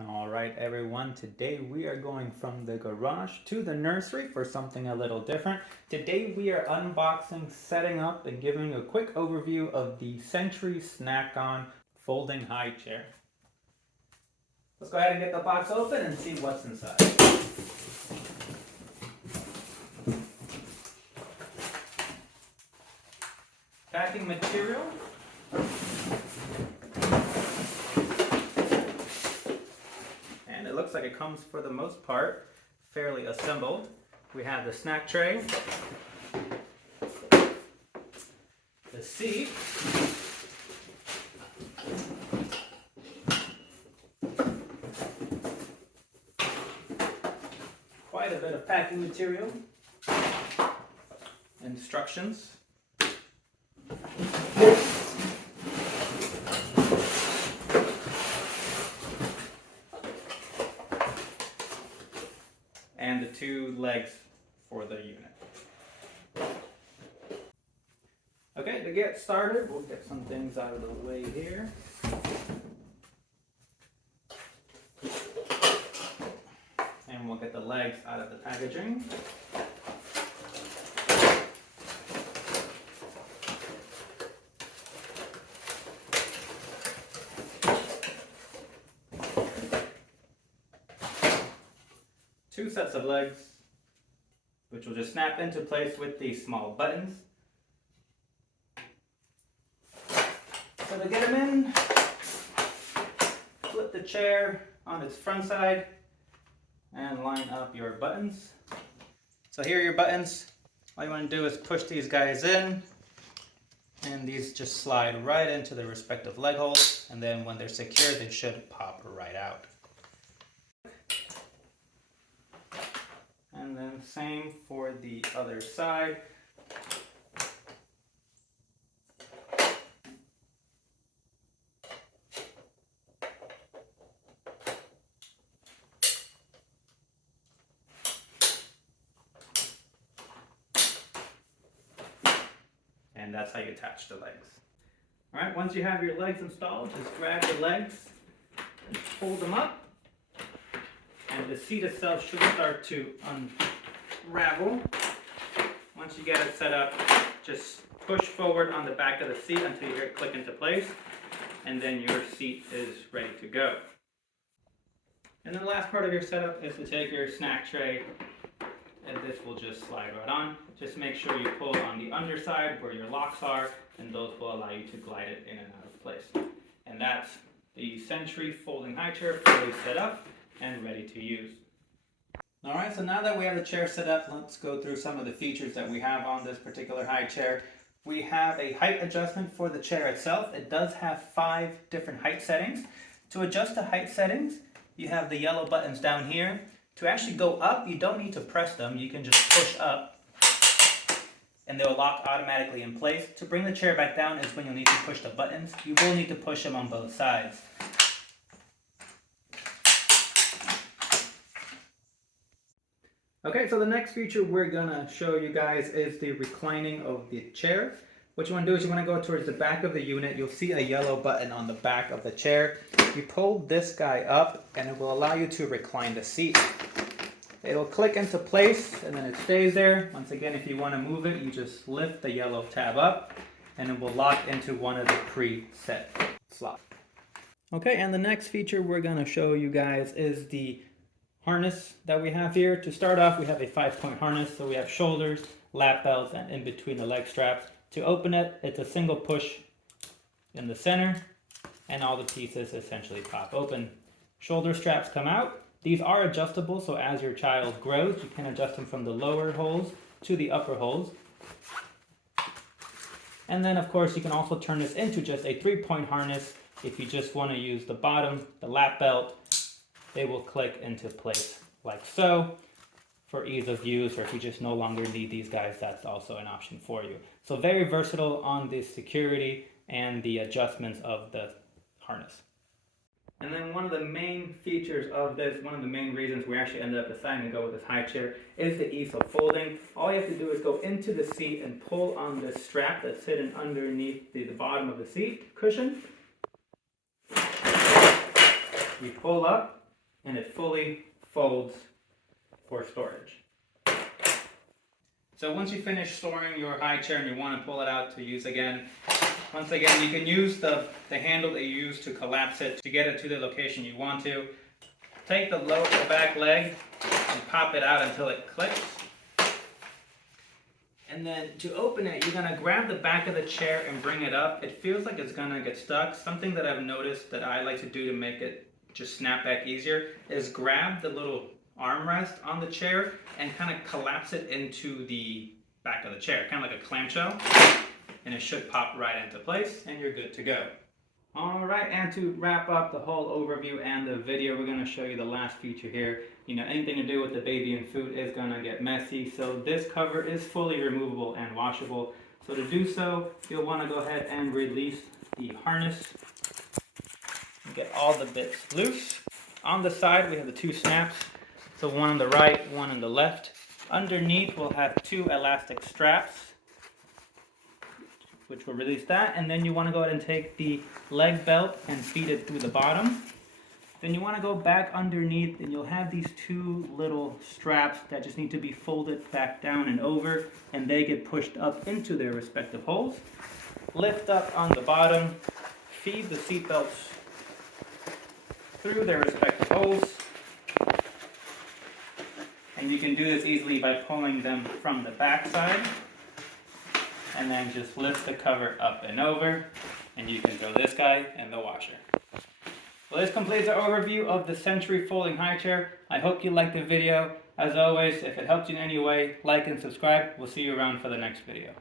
All right, everyone. Today we are going from the garage to the nursery for something a little different. Today we are unboxing, setting up, and giving a quick overview of the Century Snack-On folding high chair. Let's go ahead and get the box open and see what's inside. Packing material. And it looks like it comes, for the most part, fairly assembled. We have the snack tray, the seat, quite a bit of packing material, instructions, and the two legs for the unit. Okay, to get started, we'll get some things out of the way here. And we'll get the legs out of the packaging. Two sets of legs, which will just snap into place with these small buttons. So to get them in, flip the chair on its front side and line up your buttons. So here are your buttons. All you want to do is push these guys in, and these just slide right into the respective leg holes, and then when they're secure, they should pop right out. And then same for the other side. And that's how you attach the legs. All right, once you have your legs installed, just grab your legs and fold them up. And the seat itself should start to unravel. Once you get it set up, just push forward on the back of the seat until you hear it click into place, and then your seat is ready to go. And then the last part of your setup is to take your snack tray, and this will just slide right on. Just make sure you pull on the underside where your locks are, and those will allow you to glide it in and out of place. And that's the Century folding high chair fully set up and ready to use. Alright, so now that we have the chair set up, let's go through some of the features that we have on this particular high chair. We have a height adjustment for the chair itself. It does have 5 different height settings. To adjust the height settings, you have the yellow buttons down here. To actually go up, you don't need to press them. You can just push up and they'll lock automatically in place. To bring the chair back down is when you'll need to push the buttons. You will need to push them on both sides. Okay, so the next feature we're gonna show you guys is the reclining of the chair. What you wanna do is you wanna go towards the back of the unit. You'll see a yellow button on the back of the chair. You pull this guy up and it will allow you to recline the seat. It'll click into place and then it stays there. Once again, if you wanna move it, you just lift the yellow tab up and it will lock into one of the preset slots. Okay, and the next feature we're gonna show you guys is the harness that we have here. To start off, we have a 5-point harness. So we have shoulders, lap belts, and in between the leg straps. To open it, it's a single push in the center, and all the pieces essentially pop open. Shoulder straps come out. These are adjustable, so as your child grows, you can adjust them from the lower holes to the upper holes. And then, of course, you can also turn this into just a 3-point harness if you just want to use the bottom, the lap belt. They will click into place like so for ease of use, or if you just no longer need these guys, that's also an option for you. So very versatile on the security and the adjustments of the harness. And then one of the main features of this, one of the main reasons we actually ended up deciding to go with this high chair is the ease of folding. All you have to do is go into the seat and pull on this strap that's hidden underneath the bottom of the seat cushion. You pull up and it fully folds for storage. So once you finish storing your high chair and you want to pull it out to use again, once again, you can use the handle that you use to collapse it to get it to the location you want to. Take the back leg and pop it out until it clicks. And then to open it, you're going to grab the back of the chair and bring it up. It feels like it's going to get stuck. Something that I've noticed that I like to do to make it just snap back easier is grab the little armrest on the chair and kind of collapse it into the back of the chair, kind of like a clamshell. And it should pop right into place and you're good to go. Alright, and to wrap up the whole overview and the video, we're going to show you the last feature here. You know, anything to do with the baby and food is going to get messy, so this cover is fully removable and washable. So to do so, you'll want to go ahead and release the harness. Get all the bits loose. On the side, we have the two snaps. So one on the right, one on the left. Underneath, we'll have two elastic straps, which will release that, and then you want to go ahead and take the leg belt and feed it through the bottom. Then you want to go back underneath and you'll have these two little straps that just need to be folded back down and over, and they get pushed up into their respective holes. Lift up on the bottom, feed the seat belts through their respective holes, and you can do this easily by pulling them from the back side. And then just lift the cover up and over, and you can throw this guy in the washer. Well, this completes our overview of the Century Folding High Chair. I hope you liked the video. As always, if it helped you in any way, like and subscribe. We'll see you around for the next video.